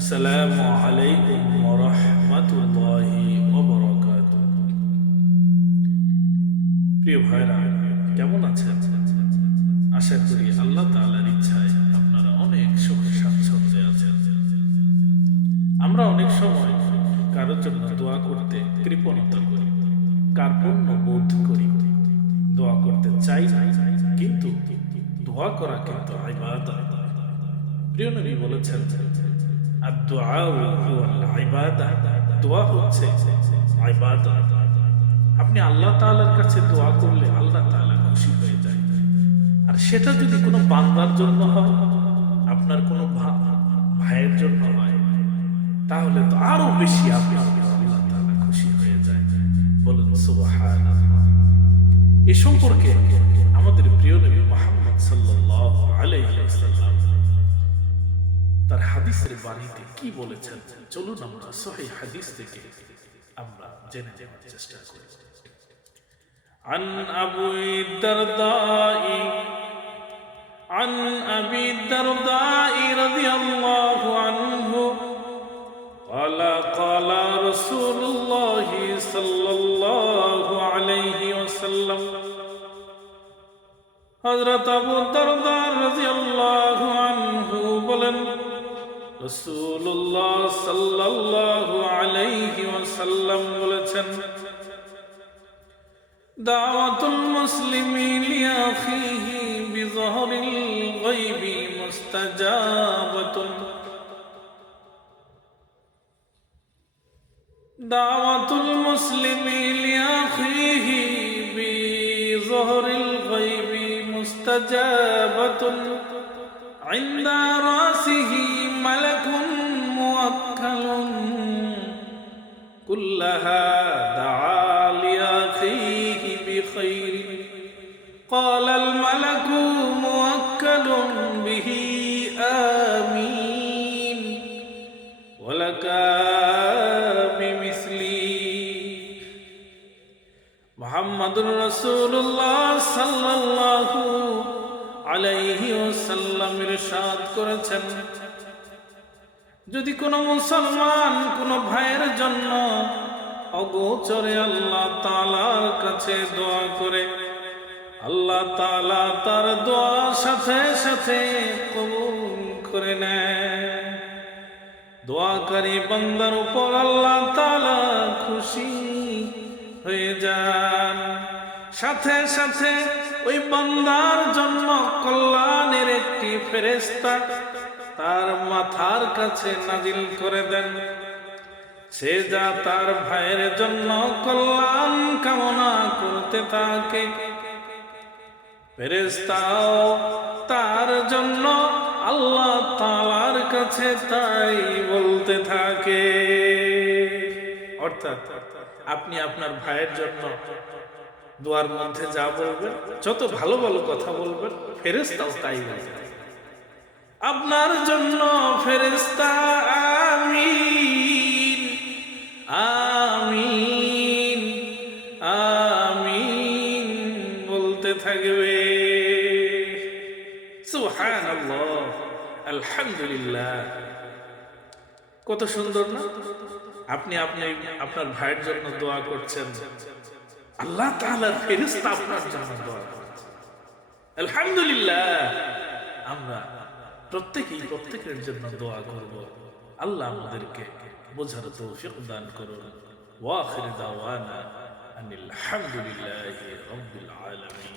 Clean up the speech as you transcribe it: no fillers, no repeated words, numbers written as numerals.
আসসালামু আলাইকুম ওয়া রাহমাতুল্লাহি ওয়া বারাকাতুহু। প্রিয় ভাইরা, কেমন আছেন? আশা করি আল্লাহ তাআলার ইচ্ছায় আপনারা অনেক সুখে স্বাচ্ছন্দ্যে আছেন। আমরা অনেক সময় কারোর জন্য দোয়া করতে কৃপণতা করি, কার্পণ্য বোধ করি, দোয়া করতে চাই না, কিন্তু দোয়া করা কিন্তু ইবাদত। প্রিয় নবী বলেছেন, দোয়া হচ্ছে ইবাদত। আপনি আল্লাহ তাআলার কাছে দোয়া করলে আল্লাহ তাআলা খুশি হয়ে যায়। আর সেটা যদি কোনো বান্দার জন্য হয়, আপনার কোনো ভাইয়ের জন্য হয়, তাহলে তো আরো বেশি আল্লাহ তাআলা খুশি হয়ে যায়। বলুন সুবহানাল্লাহ। এ সম্পর্কে আমাদের প্রিয় নবী মুহাম্মদ সাল্লাল্লাহু আলাইহি ওয়াসাল্লাম তার হাদিসের বাণীতে কি বলেছেন, চলুন আমরা সহিহ হাদিস থেকে আমরা জেনে নেওয়ার চেষ্টা করি। عن أبي الدرداء رضي الله عنه قال قال رسول الله صلى الله عليه وسلم হযরত আবু দারদা রাদিয়াল্লাহু আনহু বলেন, রাসূলুল্লাহ সাল্লাল্লাহু আলাইহি ওয়াসাল্লাম বলেছেন, দাওয়াতুল মুসলিমি লিআখিহি বিযহরিল গায়বি মুস্তাজাবাতুন। দাওয়াতুল মুসলিমি লিআখিহি বিযহরিল গায়বি মুস্তাজাবাতুন ইনদা রাসিহি মালাকুন মুওয়াক্কালুন কুল্লাহা দাআ লিআখিহি বিখাইর قال الملك موكل به آمين ولك بمثلي। মুহাম্মাদুর রাসূলুল্লাহ সাল্লাল্লাহু আলাইহি ওয়াসাল্লাম ইরশাদ করেছেন, যদি কোনো মুসলমান কোনো ভাইয়ের জন্য অগোচরে আল্লাহ তাআলার কাছে দোয়া করে, আল্লাহ তাআলা তার দোয়ার সাথে সাথে কবুল করে নেয়। দোয়াকারী বান্দার উপর আল্লাহ তাআলা খুশি হয়ে যান, সাথে সাথে ওই বান্দার জন্য কল্যাণের একটি ফেরেশতা তার মাথার কাছে নাজিল করে দেন। সে যা তার ভাইয়ের জন্য কল্যাণ কামনা করতে থাকে, ফেরেশতাও তার জন্য আল্লাহ তাআলার কাছে তাই বলতে থাকে। অর্থাৎ আপনি আপনার ভাইয়ের জন্য দোয়ার মধ্যে যা বলবেন, যত ভালো ভালো কথা বলবেন, ফেরেশতাও তাই বলবে আপনার জন্য। ফেরেশতা আমিন আমিন আমিন বলতে থাকবে। সুবহানাল্লাহ, আলহামদুলিল্লাহ। কত সুন্দর না? আপনি আপনার ভাইয়ের জন্য দোয়া করছেন, আল্লাহ তাআলার ফেরেশতা আপনার জন্য দোয়া করছে। আলহামদুলিল্লাহ। আমরা প্রত্যেকের জন্য দোয়া করব। আল্লাহ আমাদেরকে বোঝার তৌফিক দান করুন। ওয়া আখির দাওয়ানা আনিল হামদুলিল্লাহি রাব্বিল আলামিন।